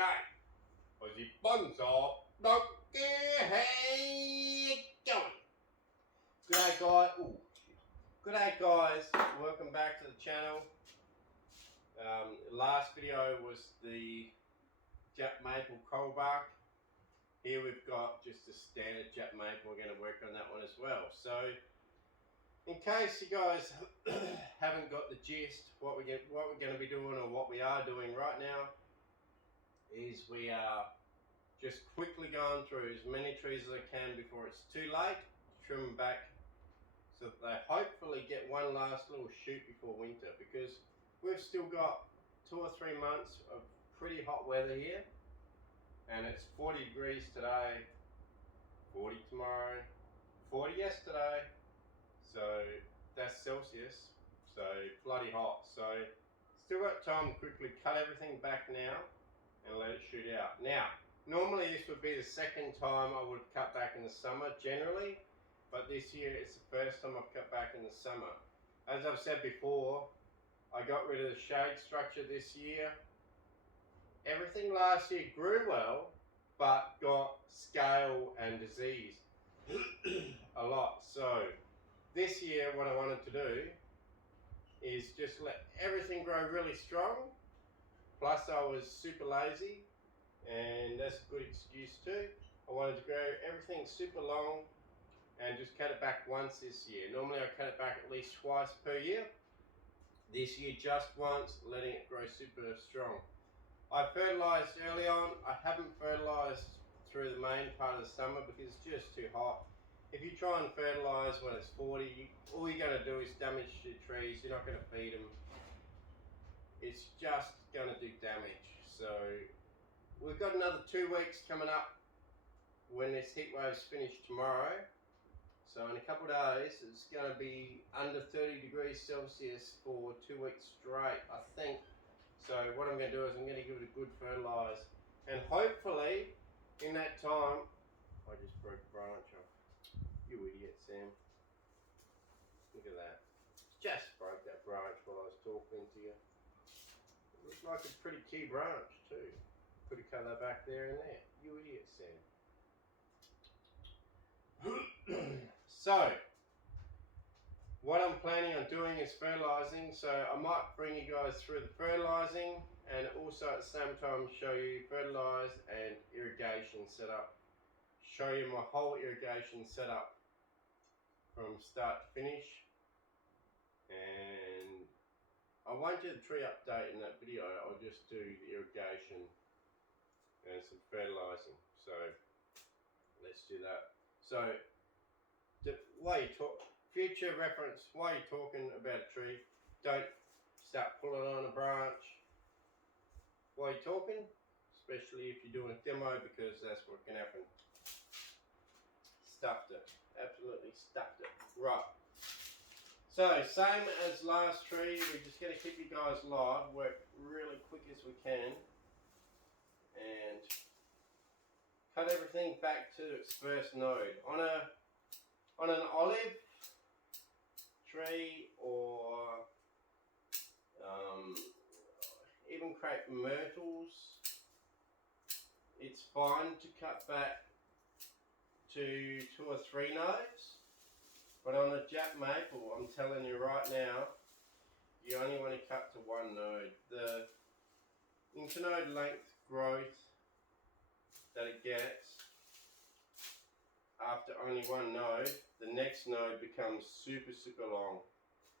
G'day, Aussie bonsai. How you going? G'day guys. Ooh. G'day guys. Welcome back to the channel. Last video was the Jap maple coal bark. Here we've got just a standard Jap maple. We're going to work on that one as well. So, in case you guys haven't got the gist, what we're going to be doing, or what we are doing right now, is we are just quickly going through as many trees as I can before it's too late, trim them back so that they hopefully get one last little shoot before winter, because we've still got 2 or 3 months of pretty hot weather here, and it's 40 degrees today, 40 tomorrow, 40 yesterday, so that's Celsius, so bloody hot. So still got time to quickly cut everything back now and let it shoot out. Now, normally this would be the second time I would cut back in the summer generally, but this year it's the first time I've cut back in the summer. As I've said before, I got rid of the shade structure this year. Everything last year grew well, but got scale and disease a lot. So this year what I wanted to do is just let everything grow really strong. Plus I was super lazy, and that's a good excuse too. I wanted to grow everything super long and just cut it back once this year. Normally I cut it back at least twice per year. This year just once, letting it grow super strong. I fertilized early on. I haven't fertilized through the main part of the summer because it's just too hot. If you try and fertilize when it's 40, all you're going to do is damage your trees. You're not going to feed them. It's just going to do damage. So we've got another 2 weeks coming up when this heat wave's finished tomorrow. So in a couple of days it's going to be under 30 degrees Celsius for 2 weeks straight, I think. So what I'm going to do is I'm going to give it a good fertilize, and hopefully in that time, I just broke a branch off. You idiot, Sam. Look at that. Just broke that branch while I was talking to you. It looks like a pretty key branch too. Could have cut that back there and there. You idiot, Sam. So, what I'm planning on doing is fertilizing. So I might bring you guys through the fertilizing, and also at the same time show you fertilize and irrigation setup. Show you my whole irrigation setup from start to finish. And I won't do the tree update in that video. I'll just do the irrigation and some fertilizing. So let's do that. So while you talk, future reference, while you're talking about a tree, don't start pulling on a branch while you're talking, especially if you're doing a demo, because that's what can happen. Stuffed it, absolutely stuffed it. Right. So, same as last tree, we're just going to keep you guys live, work really quick as we can, and cut everything back to its first node. On an olive tree, or even crepe myrtles, it's fine to cut back to 2 or 3 nodes. But on a Jap maple, I'm telling you right now, you only want to cut to 1 node. The internode length growth that it gets after only 1 node, the next node becomes super long.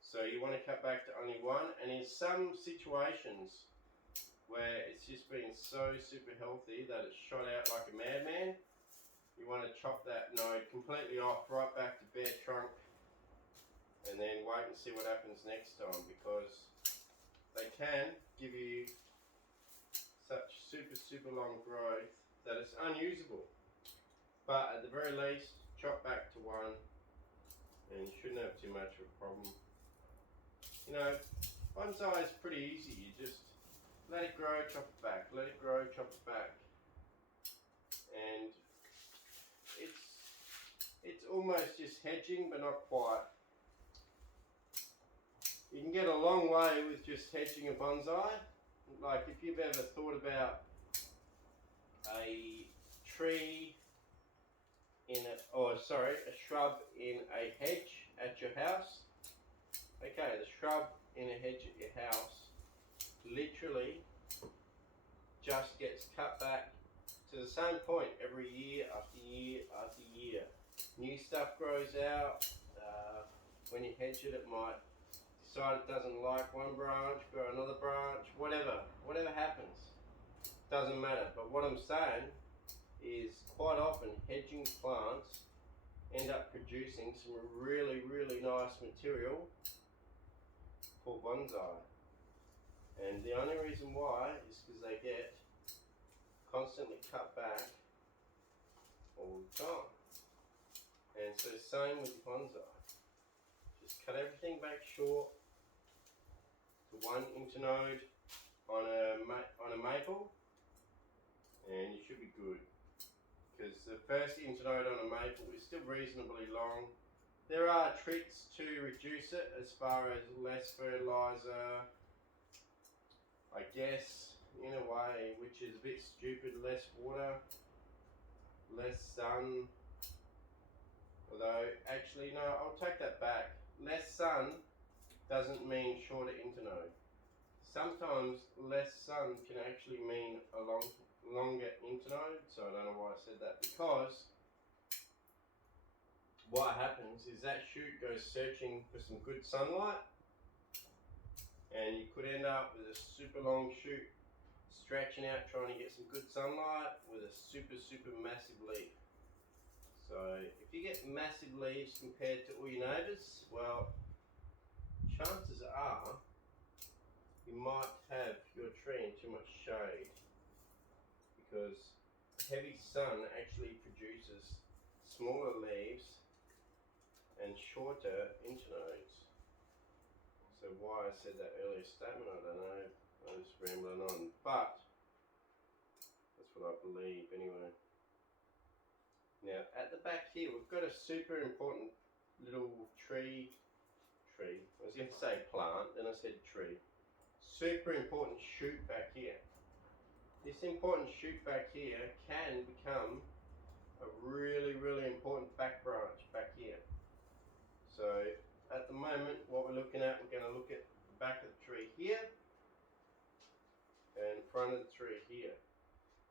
So you want to cut back to only 1, and in some situations where it's just been so super healthy that it's shot out like a madman, you want to chop that node completely off, right back to bare trunk, and then wait and see what happens next time, because they can give you such super long growth that it's unusable. But at the very least, chop back to 1, and you shouldn't have too much of a problem. You know, bonsai is pretty easy. You just let it grow, chop it back, let it grow, chop it back, and it's almost just hedging, but not quite. You can get a long way with just hedging a bonsai. Like if you've ever thought about a tree a shrub in a hedge at your house. Okay, the shrub in a hedge at your house literally just gets cut back to the same point every year after year after year. New stuff grows out. When you hedge it, it might decide it doesn't like one branch, grow another branch, whatever happens. Doesn't matter. But what I'm saying is quite often hedging plants end up producing some really, really nice material called bonsai. And the only reason why is because they get constantly cut back all the time. And so same with bonsai. Just cut everything back short to 1 internode on a maple, and you should be good. Because the first internode on a maple is still reasonably long. There are tricks to reduce it as far as less fertilizer, I guess, in a way, which is a bit stupid. Less water, less sun. Although, actually, no, I'll take that back. Less sun doesn't mean shorter internode. Sometimes less sun can actually mean a longer internode, so I don't know why I said that, because what happens is that shoot goes searching for some good sunlight, and you could end up with a super long shoot stretching out trying to get some good sunlight with a super massive leaf. So if you get massive leaves compared to all your neighbours, well, chances are you might have your tree in too much shade, because heavy sun actually produces smaller leaves and shorter internodes. So why I said that earlier statement, I don't know. I was rambling on, but that's what I believe anyway. Now at the back here we've got a super important little tree. I was going to say plant, then I said tree. Super important shoot back here. This important shoot back here can become a really, really important back branch back here. So at the moment what we're looking at, we're going to look at the back of the tree here and front of the tree here.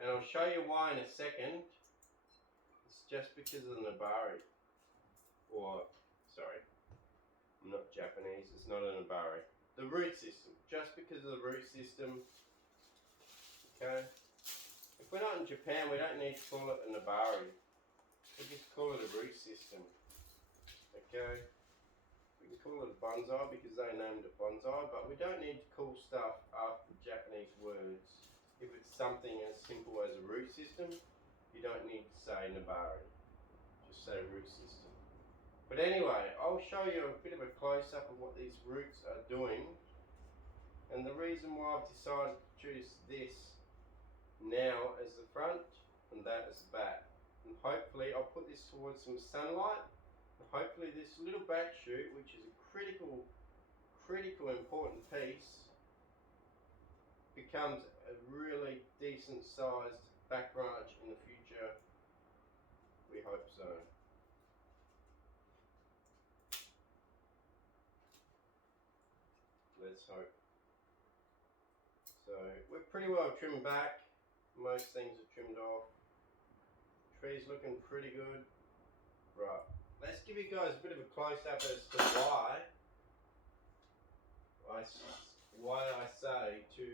And I'll show you why in a second. It's just because of the nabari. Or, sorry, I'm not Japanese, it's not a nabari. The root system, just because of the root system. Okay? If we're not in Japan, we don't need to call it a nabari. We just call it a root system. Okay? We can call it a bonsai because they named it bonsai, but we don't need to call stuff after Japanese words. If it's something as simple as a root system, you don't need to say nabari. Just say root system. But anyway, I'll show you a bit of a close-up of what these roots are doing. And the reason why I've decided to choose this now as the front and that as the back. And hopefully I'll put this towards some sunlight. And hopefully this little back shoot, which is a critical important piece, becomes a really decent sized back branch in the future. We hope so. Let's hope. So we're pretty well trimmed back. Most things are trimmed off. Tree's looking pretty good. Right, let's give you guys a bit of a close-up as to why I say to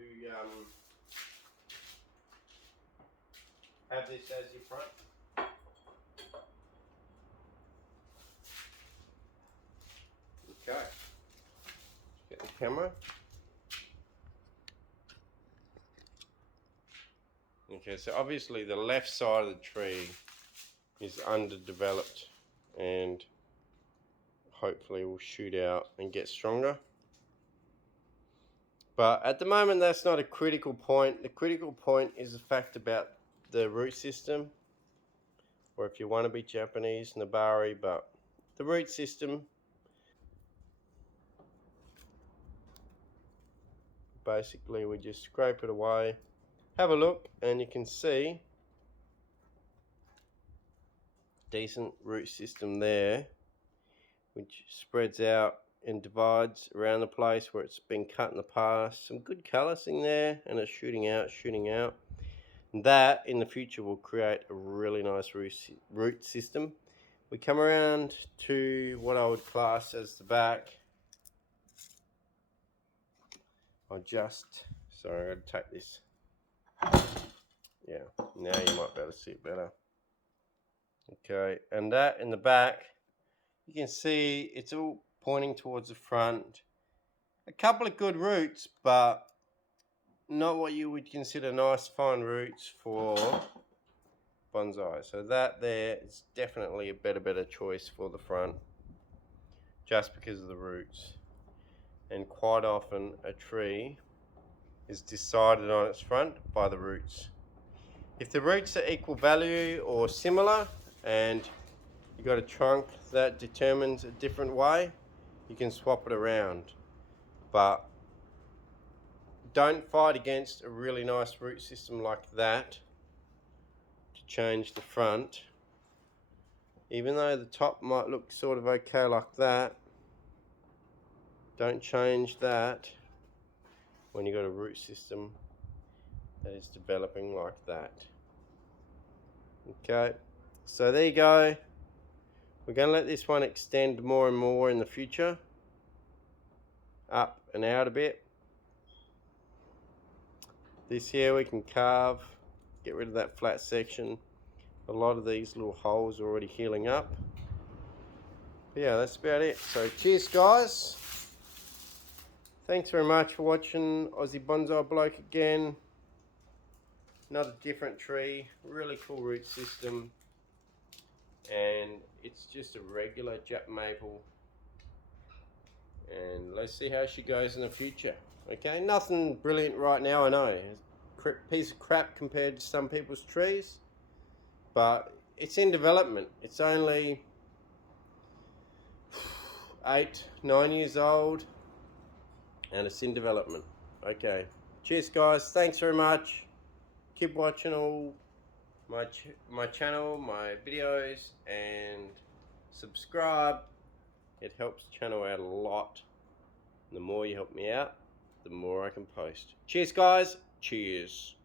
have this as your front. Okay, get the camera. Okay, so obviously the left side of the tree is underdeveloped and hopefully will shoot out and get stronger. But at the moment that's not a critical point. The critical point is the fact about the root system, or if you want to be Japanese, nabari, but the root system. Basically we just scrape it away. Have a look and you can see decent root system there, which spreads out and divides around the place where it's been cut in the past. Some good callousing there, and it's shooting out. And that in the future will create a really nice root system. We come around to what I would class as the back. Sorry, I gotta take this. Yeah, now you might be able to see it better. Okay, and that in the back, you can see it's all pointing towards the front. A couple of good roots, but not what you would consider nice fine roots for bonsai. So that there is definitely a better choice for the front, just because of the roots. And quite often a tree is decided on its front by the roots. If the roots are equal value or similar, and you've got a trunk that determines a different way, you can swap it around. But don't fight against a really nice root system like that to change the front. Even though the top might look sort of okay like that, don't change that when you've got a root system that is developing like that. Okay, so there you go. We're going to let this one extend more and more in the future, up and out a bit. This here we can carve, get rid of that flat section. A lot of these little holes are already healing up. But yeah, that's about it. So cheers guys. Thanks very much for watching Aussie Bonsai Bloke again. Another different tree, really cool root system. And it's just a regular Jap maple. And let's see how she goes in the future. Okay, nothing brilliant right now, I know. It's a piece of crap compared to some people's trees. But it's in development. It's only 8-9 years old. And it's in development. Okay. Cheers guys. Thanks very much. Keep watching all my channel, my videos, and subscribe. It helps the channel out a lot. The more you help me out, the more I can post. Cheers guys. Cheers.